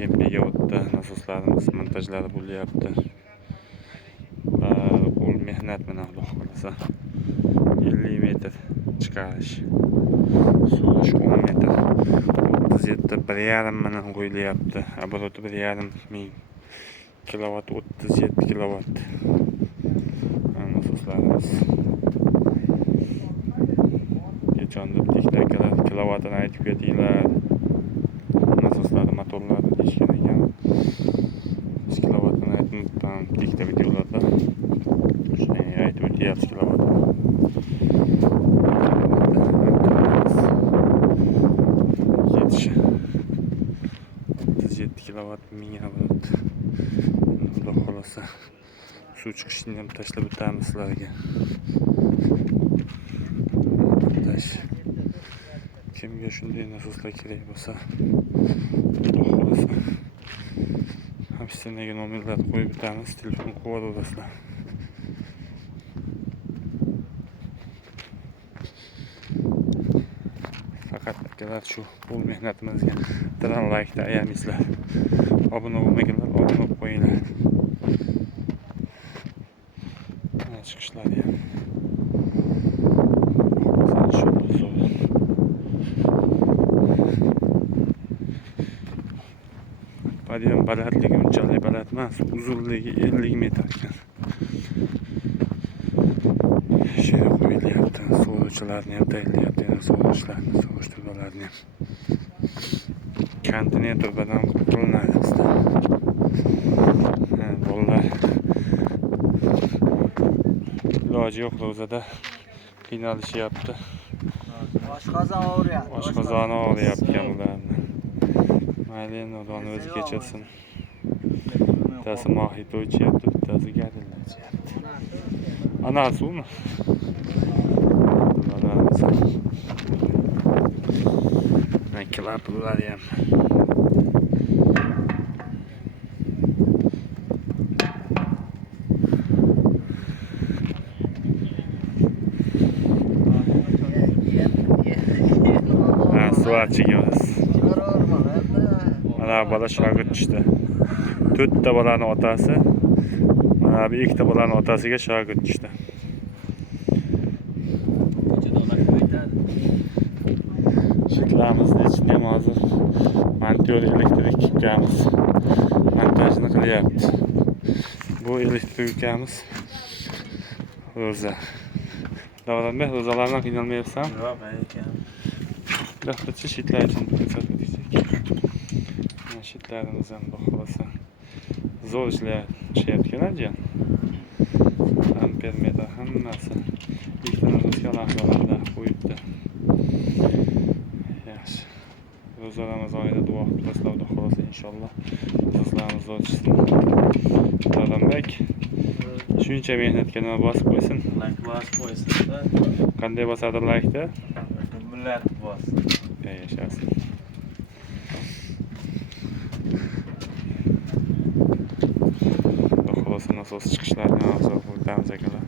kempiga o'tdi. Nasoslarimiz montajlari bo'lyapti. Bu mehnat bilan Xudo xolasa 50 metr chiqarish, so'rish 10 metr, 37 1,5 bilan qo'yilyapti. Obroti 1,5 ming kilovat, 37 kilovat nasoslarimiz. Qachondir texnikalar kilovatini aytib ketinglar. Nasoslari, motorlari deyishgan ekan. Biz kilovatini aytib tekda videolarda shuni aytib o'tyapmiz kilovatni. 37 kilovat 1000 obrot. Xudo xolasa suv chiqishini ham tashlab o'tamiz sizlarga. Kimga shunday nasoslar kerak bo'lsa, Xudo xolasa hamsizdagi nomerlarni qo'yib o'tamiz, telefon qilib olasizlar. Faqat akalar shu bu mehnatimizga bilan like ayamizlar. Obuna bo'lmaganlar obuna bo'lib qo'yinglar. Mana chiqishlari ham. Badiyam balandligi unchalik baland emas, uzunligi 50 metr ekan. Sher qo'yilyapti, so'ruvchilarni ham tayyorlayapti, surishtiruvlarni ham. Kontinent bilan quriladi bizda. Bolalar iloji yo'q ro'zada qiynalishyapti. Oshqozoni og'riyapti ularni. Mayli, Nodon o'zi kechirsin. Bittasi mohiyda o'chyapti, bittasi gadillashyapti. Ana suvmi? Ikkilar bular ham. Suvarchigimiz. Mana bola shogird tushdi. 4 ta bolani otasi, mana bu 2 ta bolani otasiga shogird tushdi. Shitlarimizni ichida ham hozir montor elektrik ukamiz montajini qilyapti. Bu elektrik ukamiz Ro'za. Davronbek, Ro'zalardan qiynalmayapsan? Yo'q, men ekan. Biroq shitlar uchun ko'rsatib o'tsak. Shitlarimiz ham xohlasa zo'r ishlayapti-kan, jon. Amper metr hammasi. Ikkita alohida qo'yibdi. Yaxshi. Ro'za Ramazon oyida duo qilasizlar, Xudo xolasa inshaalloh. Sizlarimiz zo'r ishsin. Davronbek, shuncha mehnatga nima bosib qo'ysin? Like bosib qo'ysin. Qanday bosadi like-ni? Millat bos. Yashasin. Xudo xolasa nasos chiqishlarini afzal qilamiz akalar.